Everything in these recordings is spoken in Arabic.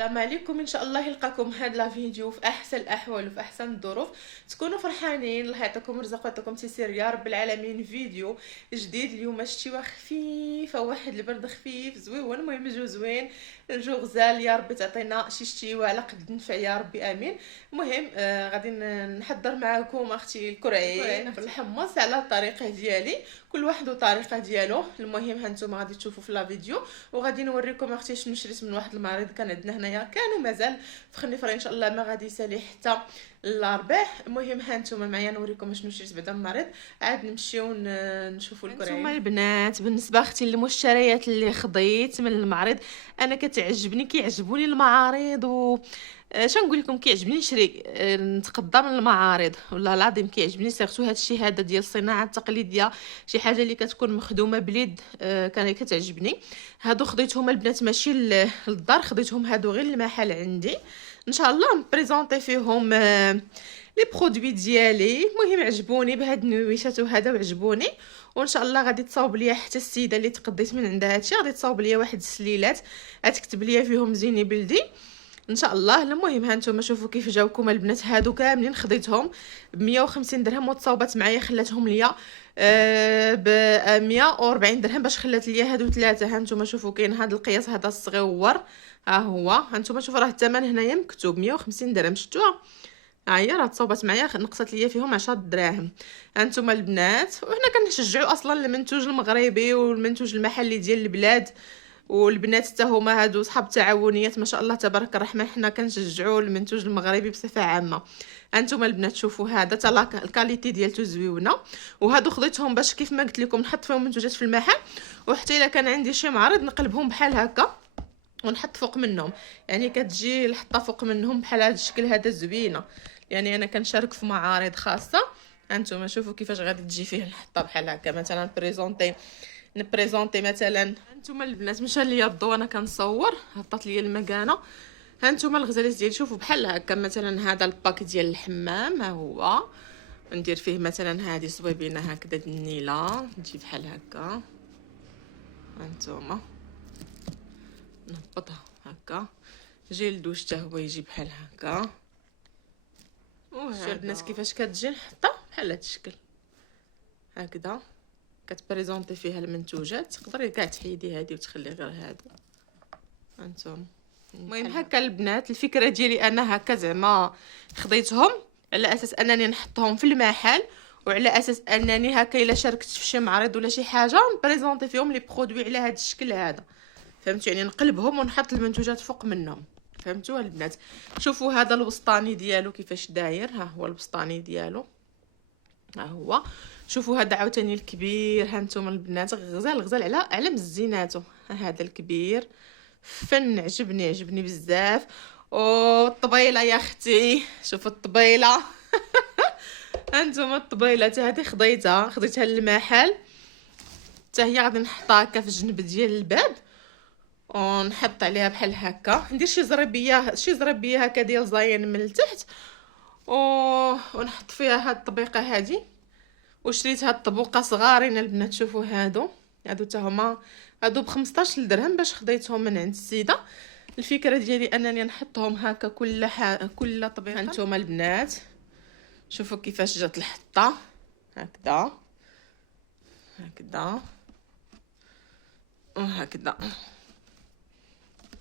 السلام عليكم، ان شاء الله يلقاكم هاد لا فيديو في احسن الاحوال وفي احسن الظروف. تكونوا فرحانين، الله يعطيكم الرزق ويعطيكم تيسير يا رب العالمين. فيديو جديد اليوم، الشتيوه خفيفه، واحد البرد خفيف زويون. المهم الجو زوين، الجو غزال، يا ربي تعطينا شي شتيوه على قد النفع يا ربي امين. المهم غادي نحضر معكم اختي الكرعين بالحمص على الطريقه ديالي، كل واحد وطريقه ديالو. المهم هانتوما غادي تشوفوا في لا فيديو، وغادي نوريكم اختي شنو شريت من واحد المعرض كان عندنا هنايا، كانوا مازال في خنيفره، ان شاء الله ما غادي يسالي حتى الارباح. المهم هانتوما معايا نوريكم شنو شريت بعدا من المعرض، عاد نمشيو نشوفوا الكرعين. هانتوما البنات، بالنسبه اختي للمشتريات اللي خضيت من المعرض، انا كيعجبوني المعارض شنو نقول لكم، كيعجبني نشري نتقدى من المعارض، والله العظيم كيعجبني سيرتو هذا الشيء هذا ديال الصناعه التقليديه، شي حاجه اللي كتكون مخدومه باليد. كان كتعجبني. هادو خديتهم البنات ماشي للدار، خديتهم هادو غير المحل عندي، ان شاء الله نبريزونطي فيهم لي برودوي ديالي. المهم عجبوني بهاد النويشات وهذا وعجبوني، وان شاء الله غادي تصاوب ليا حتى السيده اللي تقديت من عندها هادشي، غادي تصاوب ليا واحد السليلات غتكتب ليا فيهم زيني بلدي ان شاء الله. المهم هانتوما شوفوا كيف جاوكم البنات، هادو كاملين خديتهم ب 150 درهم، وتصاوبت معايا خلاتهم ليا ب 140 درهم باش خلات ليا هادو ثلاثه. هانتوما شوفوا كاين هذا القياس هذا الصغيور، ها هو. هانتوما شوفوا راه الثمن هنايا مكتوب 150 درهم، شفتوها؟ ها هي راه تصاوبت معايا، نقصت ليا فيهم 10 دراهم. هانتوما البنات، وحنا كنشجعوا اصلا المنتوج المغربي والمنتوج المحلي ديال البلاد، والبنات حتى هما هادو صحاب التعاونيات ما شاء الله تبارك الرحمن، حنا كنشجعوا المنتوج المغربي بصفه عامه. هانتوما البنات شوفوا هذا حتى الكاليتي ديالته زويونه، وهادو خديتهم باش كيف ما قلت لكم نحط فيهم منتوجات في المحل، وحتى الا كان عندي شي معرض نقلبهم بحال هكا ونحط فوق منهم، يعني كتجي الحطه فوق منهم بحال هذا الشكل هذا زوينه. يعني انا كنشارك في معارض خاصه. هانتوما شوفوا كيفاش غادي تجي فيه الحطه بحال هكا، مثلا نبريزونطي مثلا. هانتوما البنات مشى ليا الضو وانا كنصور، هبطت ليا المكانه. هانتوما الغزالات ديالي شوفوا بحال هكا، مثلا هذا الباك ديال الحمام، ها هو ندير فيه مثلا هذه صويبينه هكذا د النيله، تجي بحال هكا. هانتوما نهبطها هكا، جيل الدوش حتى هو يجي بحال هكا. شوفوا البنات كيفاش كتجي الحطه بحال هذا الشكل هكذا، كتبريزونطي فيها المنتوجات. تقدري كاع تحيدي هذه وتخلي غير هادو. هانتوما المهم هكا البنات، الفكره ديالي انا هكا زعما خديتهم على اساس انني نحطهم في المحل، وعلى اساس انني هكا الا شاركت في شي معرض ولا شي حاجه نبريزونطي فيهم لي برودوي على هذا الشكل هذا، فهمتوا؟ يعني نقلبهم ونحط المنتوجات فوق منهم، فهمتوا البنات؟ شوفوا هذا الوسطاني ديالو كيفاش داير، ها هو الوسطاني ديالو، ها هو. شوفوا هذا عاوتاني الكبير، هانتوما البنات غزال على مزيناتو. هذا الكبير فن، عجبني بزاف. والطبيله يا اختي، شوفوا الطبيله هانتوما الطبيله حتى هذه خديتها للمحل، حتى هي غادي نحطها هكا في الجنب ديال الباب، ونحط عليها بحال هكا، ندير شي زربيه هكا ديال زاين من التحت، ونحط فيها هاد الطبيقه هذه. وشريت هاد الطبوقه صغارين البنات، شوفوا هادو حتى هما هادو ب15 درهم باش خديتهم من عند السيده. الفكره ديالي انني نحطهم هكا كل طبيقه. هانتوما البنات شوفوا كيفاش جات الحطه، هكذا وهكذا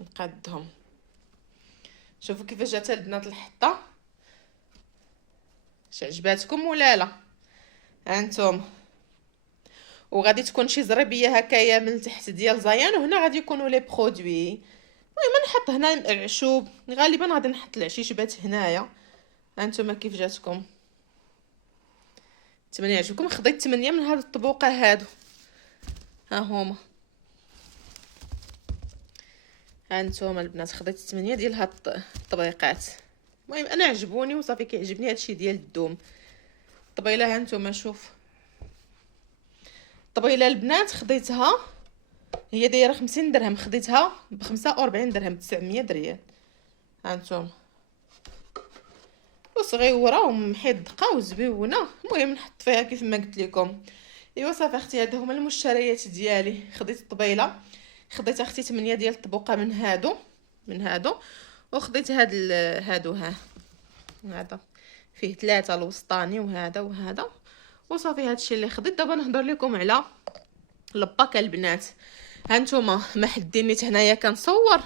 نقادهم. شوفوا كيفاش جات البنات الحطه، عجباتكم ولا لا؟ هانتوما وغادي تكون شي زربيه هكايا من تحت ديال زيان، وهنا غادي يكونوا لي برودوي. المهم نحط هنا العشوب، غالبا غادي نحط العشيشبات هنايا. هانتوما كيف جاتكم؟ نتمنى يعجبكم. خديت 8 من هاد الطبوقه هادو، ها هما. هانتوما البنات خديت 8 ديال هاد الطبيقات. المهم انا عجبوني وصافي، كيعجبني هادشي ديال الدوم. الطبيله هانتوما شوف، الطبيله البنات خديتها هي دايره 50 درهم، خديتها ب 45 درهم، 900 ريال. هانتوما وصغيوره ومحدقه وزويونه. المهم نحط فيها كيف ما قلت لكم. ايوا صافي اختي، هادو هما المشتريات ديالي. خديت الطبيله، خديت اختي 8 ديال الطبوقه من هادو، من هادو، وخديت هادو هذا فيه 3 الوسطاني وهذا وهذا وصافي. هادشي اللي خديت. دابا نهضر لكم على الباك البنات. هانتوما ما حدين نيت هنايا كنصور،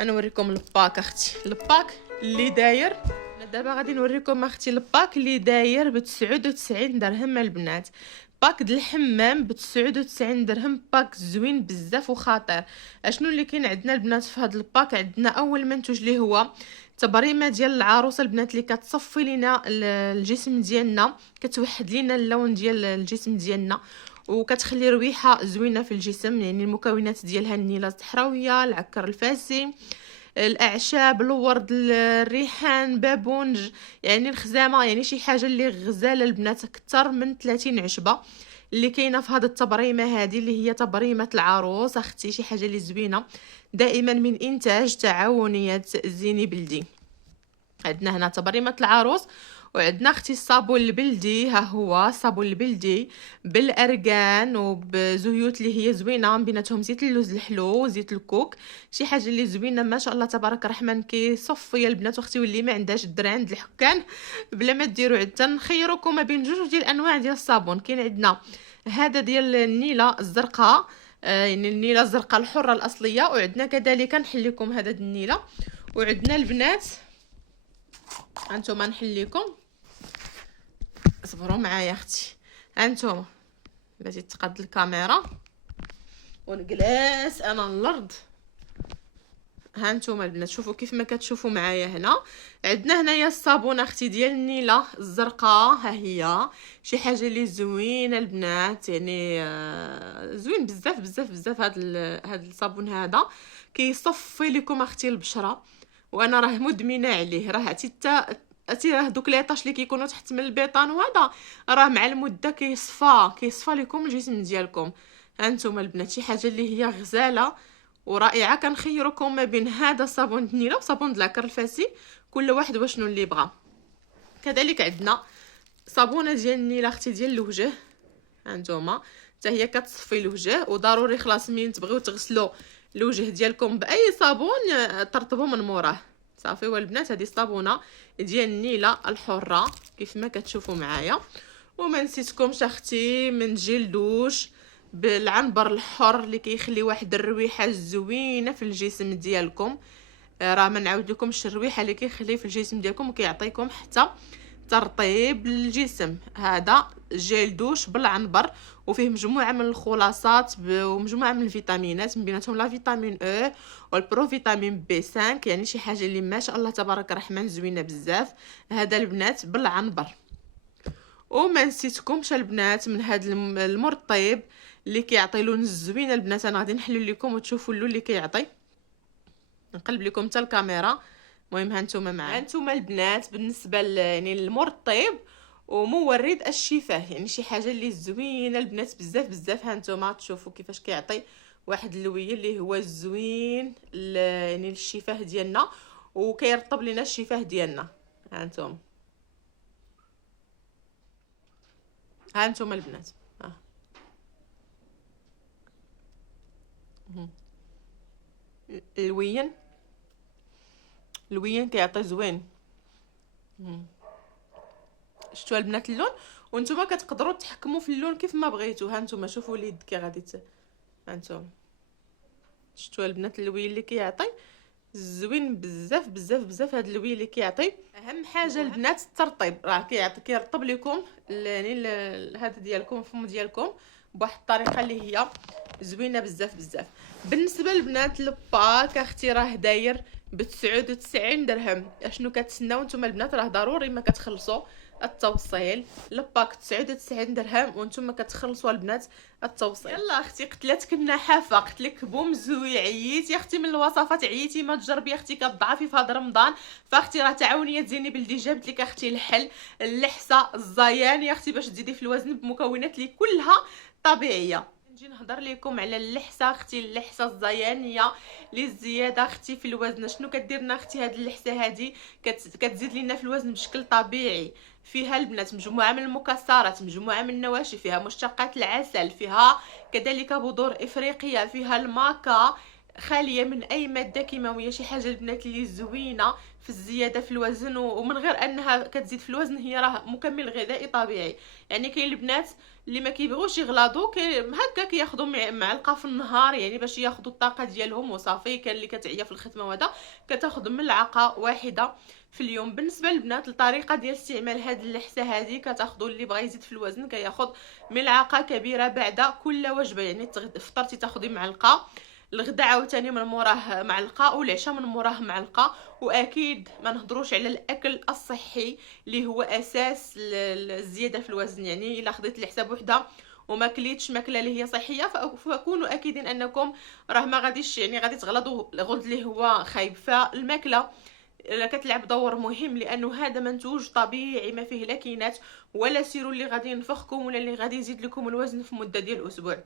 انا نوريكم الباك اختي. الباك اللي داير دابا غادي نوريكم اختي الباك اللي داير ب 99 درهم البنات. باك د الحمام ب 99 درهم. باك زوين بزاف وخطير. اشنو اللي كاين عندنا البنات في هذا الباك؟ عندنا اول منتوج اللي هو تبريمه ديال العروسه البنات اللي كتصفي لينا الجسم ديالنا، كتوحد لينا اللون ديال الجسم ديالنا وكتخلي رويحه زوينه في الجسم. يعني المكونات ديالها النيله الصحراويه، العكر الفاسي، الاعشاب، الورد، الريحان، بابونج، يعني الخزامه، يعني شي حاجه اللي غزاله البنات. اكثر من 30 عشبه اللي كاينه في هذه التبريمه هذه اللي هي تبريمه العروس اختي. شي حاجه اللي زوينه دائما من انتاج تعاونيات زيني بلدي. عندنا هنا تبريمه العروس، وعندنا اختي الصابون البلدي. ها هو الصابون البلدي بالارغان وبزيوت اللي هي زوينه، من بيناتهم زيت اللوز الحلو وزيت الكوك. شي حاجه اللي زوينه ما شاء الله تبارك الرحمن. كيصفي البنات واختي، واللي ما عندهاش الدرع عند الحكان بلا ما ديروا عده. نخيروكم ما بين جوج ديال الانواع ديال الصابون. كاين عندنا هذا ديال النيله الزرقاء، يعني النيله الزرقاء الحره الاصليه، وعندنا كذلك نحل لكم هذا النيله. وعندنا البنات هانتوما نحل لكم، صبروا معايا اختي. هانتوما بغيتي تقاد الكاميرا ونجلس انا الارض. هانتوما البنات شوفوا كيف ما كتشوفوا معايا هنا. عندنا هنايا الصابون اختي ديال النيله الزرقاء. ها هي شي حاجه اللي زوينه البنات، يعني زوين بزاف بزاف بزاف. هذا الصابون هذا كيصفي لكم اختي البشره، وانا راه مدمنه عليه. راه عرفتي راه دوك ليطاش اللي كيكونوا تحت من البيطان وهذا راه مع المده كيصفى لكم الجسم ديالكم. هانتوما البنات شي حاجه اللي هي غزاله ورائعه. كنخيركم ما بين هذا صابون النيله وصابون العكر الفاسي، كل واحد وشنو اللي بغى. كذلك عندنا صابونه ديال النيله اختي ديال الوجه. هانتوما حتى هي كتصفي الوجه، وضروري خلاص مين تبغيو تغسلوا الوجه ديالكم باي صابون ترطبوا من موراه صافي. والبنات هذه الصابونه ديال النيله الحره كيف ما كتشوفوا معايا. وما نسيتكمش اختي من جيل دوش بالعنبر الحر اللي كيخلي واحد الرويحه زوينه في الجسم ديالكم. راه ما نعاود لكمش الرويحه اللي كيخلي في الجسم ديالكم وكيعطيكم حتى ترطيب للجسم. هذا جيل دوش بالعنبر، وفيه مجموعه من الخلاصات ومجموعه من الفيتامينات، من بيناتهم لا فيتامين او والبروفيتامين بي 5. يعني شي حاجه اللي ما شاء الله تبارك الرحمن زوينه بزاف. هذا البنات بالعنبر. وما نسيتكمش البنات من هذا المرطب اللي كيعطي لون زوين البنات. انا غادي نحلو لكم وتشوفوا اللون اللي كيعطي. نقلب لكم حتى الكاميرا. المهم هانتوما معايا. هانتوما البنات بالنسبه يعني المرطب ومورد الشفاه، يعني شي حاجه اللي زوينه البنات بزاف بزاف. هانتوما تشوفوا كيفاش كيعطي واحد اللويه اللي هو زوين يعني للشفاه ديالنا، وكيرطب لنا الشفاه ديالنا. هانتوما البنات الوين كيعطي زوين. شفتوا البنات اللون؟ وانتم كتقدروا تحكموا في اللون كيف ما بغيتوا. ها انتم شوفوا اليد كي غادي هانتوما شفتوا البنات اللوين اللي كيعطي زوين بزاف بزاف بزاف. هذا اللوين اللي كيعطي اهم حاجه البنات الترطيب، راه كيرطب لكم يعني هذا ديالكم الفم ديالكم بواحد الطريقه اللي هي زوينه بزاف بزاف. بالنسبه للبنات الباك اختي راه داير ب 99 درهم. اشنو كتسناو نتوما البنات؟ راه ضروري ما كتخلصوا التوصيل. الباك 99 درهم وانتم كتخلصوا البنات التوصيل. يلا اختي قتلتك النحافه، قلت لك بومزوي عييتي اختي من الوصفات، عييتي ما تجربي اختي كتضعفي في هذا رمضان. فاختي راه تعاونيات زيني بلدي جابت لك اختي الحل اللحسه الزيان يا اختي باش تزيدي في الوزن بمكونات اللي كلها طبيعيه. نجي نهضر لكم على اللحسه اختي، اللحسه الزيانيه للزياده اختي في الوزن. شنو كدير لنا اختي هذه اللحسه هذه؟ كتزيد لنا في الوزن بشكل طبيعي. فيها البنات مجموعه من المكسرات، مجموعه من النواشف، فيها مشتقات العسل، فيها كذلك بذور افريقيه، فيها الماكا، خاليه من اي ماده كيماويه، شي حاجه البنات اللي زوينه في الزياده في الوزن، ومن غير انها كتزيد في الوزن، هي راه مكمل غذائي طبيعي. يعني كاين البنات اللي ما كيبغوش يغلاضوا، هكا كياخذوا معلقه في النهار يعني باش ياخذوا الطاقه ديالهم وصافي. كان اللي كتعيا في الختمه وهذا كتاخذ ملعقه واحده في اليوم. بالنسبه للبنات الطريقه ديال استعمال هاد اللحسه هذه، كتاخذوا اللي بغى يزيد في الوزن كياخذ ملعقه كبيره بعد كل وجبه. يعني فطرتي تاخذي معلقه، الغدا عاوتاني من موراه معلقه، والعشاء من موراه معلقه. واكيد ما نهضروش على الاكل الصحي اللي هو اساس الزياده في الوزن. يعني الا خديت الحساب وحده وما كليتش ماكله اللي هي صحيه، فكونوا اكيدين انكم راه ما غاديش، يعني غادي تغلطوا الغد اللي هو خايب. فالماكله كتلعب دور مهم، لانه هذا منتوج طبيعي ما فيه لا كينات ولا سيرو اللي غادي ينفخكم ولا اللي غادي يزيد لكم الوزن في مده ديال اسبوع.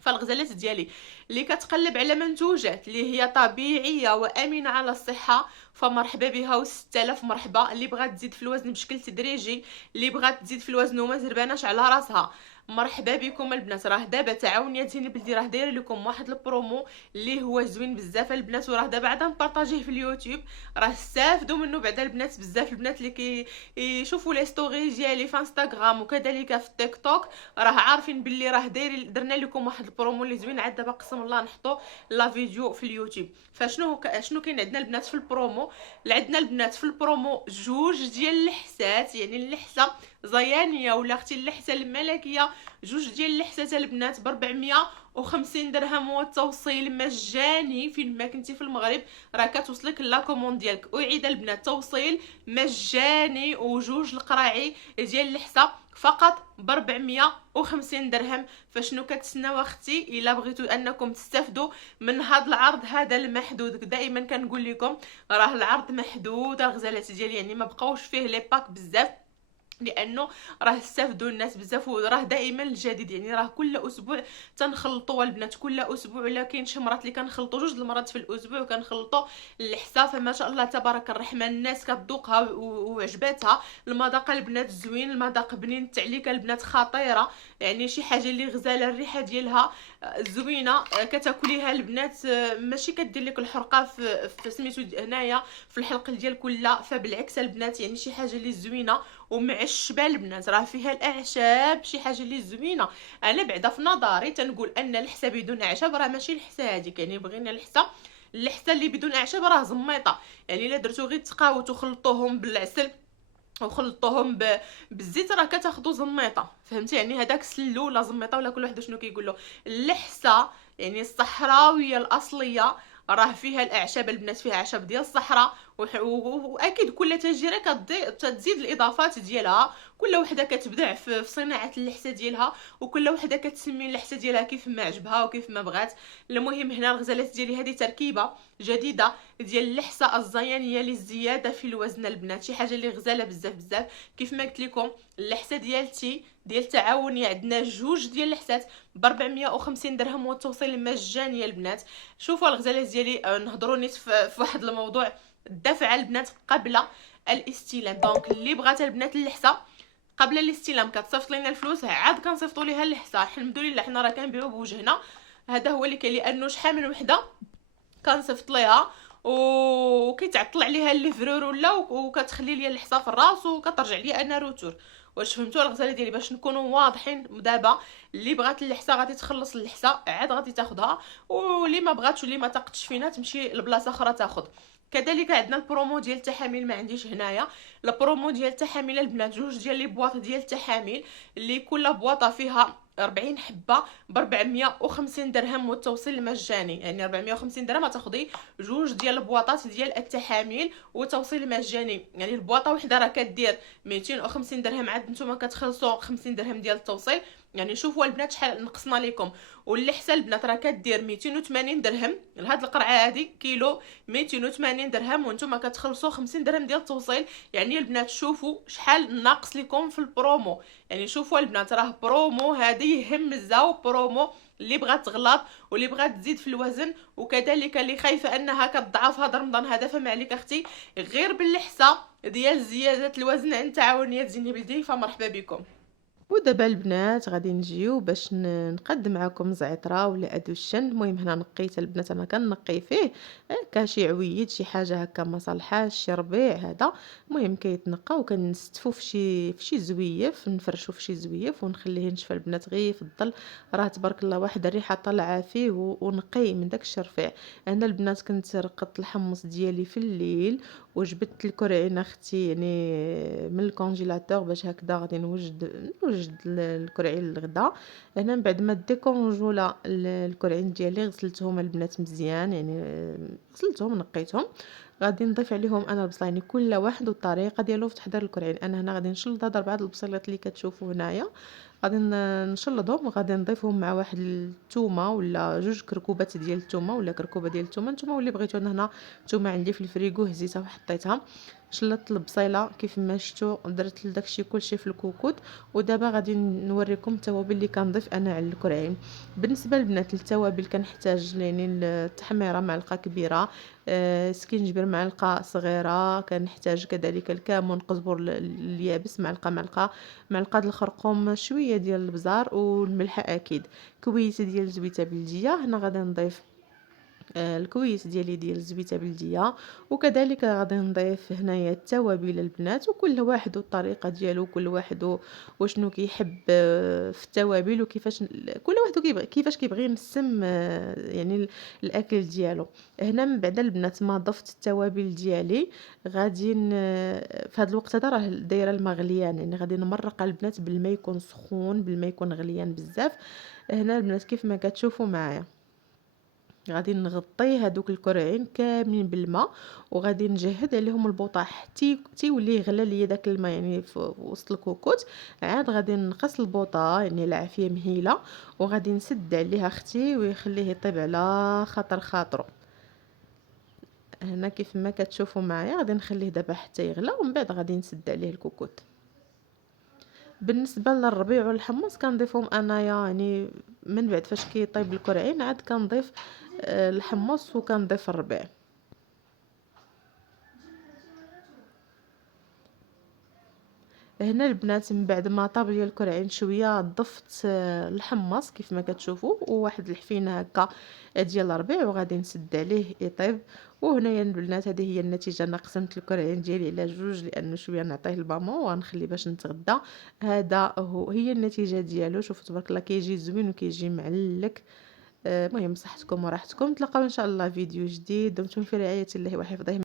فالغزالات ديالي اللي كتقلب على منتوجات اللي هي طبيعيه وامنه على الصحه، فمرحبا بها و6000 مرحبا. اللي بغات تزيد في الوزن بشكل تدريجي، اللي بغات تزيد في الوزن وما زرباناش على راسها، مرحبا بكم البنات. راه دابا تعاون يا زيني بلدي راه داير لكم واحد البرومو اللي هو زوين بزاف البنات، وراه دابا عاد نبارطاجيه في اليوتيوب، راه استافدوا منه بعدا البنات بزاف. البنات اللي كيشوفوا لي ستوري ديالي في انستغرام وكذلك في التيك توك راه عارفين باللي راه درنا لكم واحد البرومو اللي زوين. عاد دابا قسم الله نحطوا لا فيديو في اليوتيوب. شنو كاين عندنا البنات في البرومو؟ عندنا البنات في البرومو جوج ديال اللحسات، يعني اللحسه زيانيه ولا اختي اللحسه الملكيه، جوج ديال اللحسات البنات ب 450 درهم، والتوصيل مجاني فين ما كنتي في المغرب راه كتوصلك لا كوموند ديالك. اعيد البنات توصيل مجاني، وجوج القراعي ديال اللحسه فقط ب 450 درهم. فشنو كتسناو اختي الا بغيتوا انكم تستافدوا من هذا العرض هذا المحدود؟ دائما كنقول لكم راه العرض محدود الغزالات ديالي، يعني ما بقاوش فيه لي باك بزاف، لانه راه استافدوا الناس بزاف، وراه دائما الجديد. يعني راه كل اسبوع تنخلطوا البنات، كل اسبوع ولا كاين شي مرات اللي كنخلطوا جوج المرات في الاسبوع وكنخلطوا اللحسه. فما شاء الله تبارك الرحمن الناس كتذوقها وعجباتها. المذاق البنات زوين، المذاق بنين، التعليكه البنات خطيره، يعني شي حاجه اللي غزاله الريحه ديالها زوينه. كتاكليها البنات ماشي كدير لك الحرقه في سميتو هنايا في الحلق ديال كلها، فبالعكس البنات يعني شي حاجه اللي زوينه ومعشبه البنات، راه فيها الاعشاب، شي حاجه اللي زوينه. انا بعدا في نظري تنقول ان الحسه بدون اعشاب راه ماشي الحسه هذيك. يعني بغينا اللحسه اللي بدون اعشاب راه زميطه. يعني الا درتو غير تقاوت وخلطوهم بالعسل وخلطوهم بالزيت راه كتاخذوا زميطه، فهمتي؟ يعني هذاك سلو ولا زميطه ولا كل واحد شنو كيقول له. اللحسه يعني الصحراويه الاصليه راه فيها الاعشاب البنات، فيها اعشاب ديال الصحراء، واكيد كل تاجيره كتزيد الاضافات ديالها. كل وحده كتبدع في صناعه اللحسه ديالها، وكل وحده كتسمي اللحسه ديالها كيف ما عجبها وكيف ما بغات. المهم هنا الغزالات ديالي هذه تركيبه جديده ديال اللحسه الزيانيه للزياده في الوزن البنات، شي حاجه اللي غزاله بزاف بزاف. كيف ما قلت لكم اللحسه ديالتي ديال التعاوني عندنا جوج ديال اللحسات ب 450 درهم، والتوصيل مجاني البنات. شوفوا الغزالات ديالي نهضروا نيت في واحد الموضوع، الدفع البنات قبل الاستلام. دونك اللي بغات البنات اللحسه قبل الاستلام كتصيفط لنا الفلوس، عاد كنصيفطوا ليها اللحسه. الحمد لله حنا راه كنبيعوا بوجهنا، هذا هو اللي كاين، لانه شحال من وحده كنصيفط ليها وكيتعطل عليها الليفرور ولا وكتخلي لي اللحسه في الراس وكترجع لي انا روتور. واش فهمتوا الغزاله ديالي؟ باش نكونوا واضحين دابا، اللي بغات اللحسه غادي تخلص اللحسه عاد غادي تاخذها، واللي ما بغاتش واللي ما تقتش فينا تمشي لبلاصه اخرى تاخذ. كذلك عندنا البرومو ديال التحاميل، ما عنديش هنايا البرومو ديال التحاميل البنات، جوج ديال لي بواط ديال التحاميل اللي كل بواطه فيها 40 حبه ب 450 درهم، والتوصيل مجاني. يعني 450 درهم تاخذي جوج ديال البواطات ديال التحاميل وتوصيل مجاني. يعني البواطه وحده راه كدير 250 درهم، عاد نتوما كتخلصوا 50 درهم ديال التوصيل. يعني شوفوا البنات شحال نقصنا لكم. واللحسه البنات راه كدير 280 درهم لهاد القرعه هادي كيلو 280 درهم، وانتم كتخلصوا 50 درهم ديال التوصيل. يعني البنات شوفوا شحال ناقص لكم في البرومو. يعني شوفوا البنات راه برومو هذه همزه، برومو اللي بغات تغلط واللي بغات تزيد في الوزن، وكذلك اللي خايفه انها كتضعف هذا رمضان هذا، فما عليك اختي غير باللحسه ديال زياده الوزن عند تعاونيات زيني بلدي. فمرحبا بكم. ودابا البنات غادي نجيو باش نقد معكم زعترة ولا ادوشن. المهم هنا نقيت البنات، انا كنقي فيه هكا شي عويد شي حاجه هكا ما صالحاش، شي ربيع هذا. المهم كيتنقى وكنستفو في شي زويف، نفرشو في شي زويف ونخليه ينشف البنات غير في الظل. راه تبارك الله واحد الريحه طالعه فيه ونقي من داك الشرفيع. انا البنات كنت رقدت الحمص ديالي في الليل وجبت الكرعين اختي يعني من الكونجيلاتور باش هكذا غادي نوجد الكرعين الغدا. هنا من بعد ما ديكونجولا الكرعين ديالي غسلتهم البنات مزيان يعني غسلتهم نقيتهم. غادي نضيف عليهم انا البصل، يعني كل واحد والطريقه ديالو في تحضير الكرعين. انا هنا غادي نشلط هاد 4 البصيلات اللي كتشوفوا هنايا، غادي نشلضهم وغادي نضيفهم مع واحد الثومه ولا 2 كركوبات ديال الثومه ولا كركوبه ديال الثومه، نتوما واللي بغيتو. انا هنا الثومه عندي في الفريغو هزيتها وحطيتها. شلطت البصيله كيف ما شفتوا، درت داكشي كلشي في الكوكوط. ودابا غادي نوريكم التوابل اللي كنضيف انا على الكرعين. بالنسبه للبنات التوابل كنحتاج يعني التحميره معلقه كبيره، سكينجبير معلقه صغيره، كنحتاج كذلك الكمون قزبر اليابس معلقه، معلقه الخرقوم، شويه ديال البزار والملح اكيد، كويس ديال الزبيته بلديه. هنا غادي نضيف الكويس ديالي ديال الزبيته بلديه. وكذلك غادي نضيف هنايا التوابل البنات، وكل واحد والطريقه ديالو، كل واحد وشنو كيحب في التوابل، وكيفاش كل واحد كيفاش كيبغي ينسم يعني الاكل ديالو. هنا من بعد البنات ما ضفت التوابل ديالي غادي في هذا الوقت هذا راه دايره الماء غليان، يعني غادي نمرق البنات بالماء يكون سخون، بالماء يكون غليان بزاف. هنا البنات كيف ما كتشوفوا معايا غادي نغطي هادوك الكرعين كاملين بالماء، وغادي نجهد عليهم البوطه حتى تيولي يغلى ليا داك الماء يعني في وسط الكوكوت. عاد غادي نقص البوطه يعني العافيه مهيله، وغادي نسد عليها اختي ويخليه يطيب على خاطر خاطرو. هنا كيف ما كتشوفوا معايا غادي نخليه دابا حتى يغلى، ومن بعد غادي نسد عليه الكوكوت. بالنسبه للربيع والحمص كنضيفهم انايا يعني من بعد فاش كيطيب الكرعين عاد كنضيف الحمص وكنضيف الربيع. هنا البنات من بعد ما طاب ليا الكرعين شويه ضفت الحمص كيف ما كتشوفوا، وواحد الحفينه هكا ديال الربيع، وغادي نسد عليه يطيب. وهنايا البنات هذه هي النتيجه. انا قسمت الكرعين ديالي على 2 لانه شويه نعطيه لماما وغنخلي باش نتغدى. هي النتيجه ديالو. شوفوا تبارك الله كيجي زوين وكيجي معلك. المهم صحتكم وراحتكم. نتلاقاو ان شاء الله فيديو جديد. دمتم في رعايه الله وحفظه.